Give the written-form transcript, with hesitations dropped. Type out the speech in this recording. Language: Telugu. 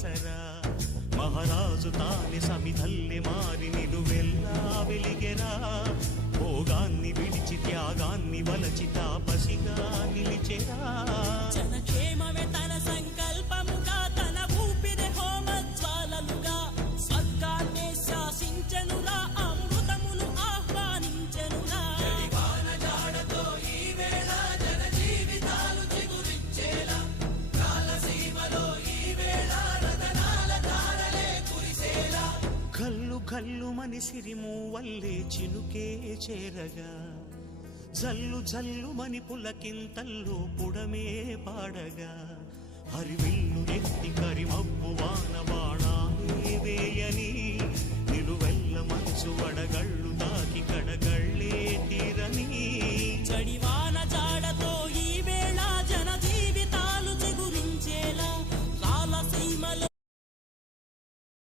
ఆసరా మహారాజు తాని సమిధల్లె మారి నిలువెల్లా వెలిగెరా భోగాన్ని విడిచి త్యాగాన్ని వలచి తాపసిగా నిలిచెరా జనక్షేమమే తన సంకల్పముగా తన ఊపిరి హోమజ్వాలలుగా స్వర్గాన్నే శాసించెనురా అమృతమును ఆహ్వానించెనురా జాడతో ఈ వేళ జన జీవితాలు చిగురించేలా కాలసీమలో ఈ వేళ రతనాల ధారలే కురిసేలా కల్లు కల్లు మని సిరిము వల్లే చినుకే చేరగా జల్లు జల్లు మని పులకింతల్లో పుడమే పాడగా హరివిల్లు ఎత్తి కరిమబ్బు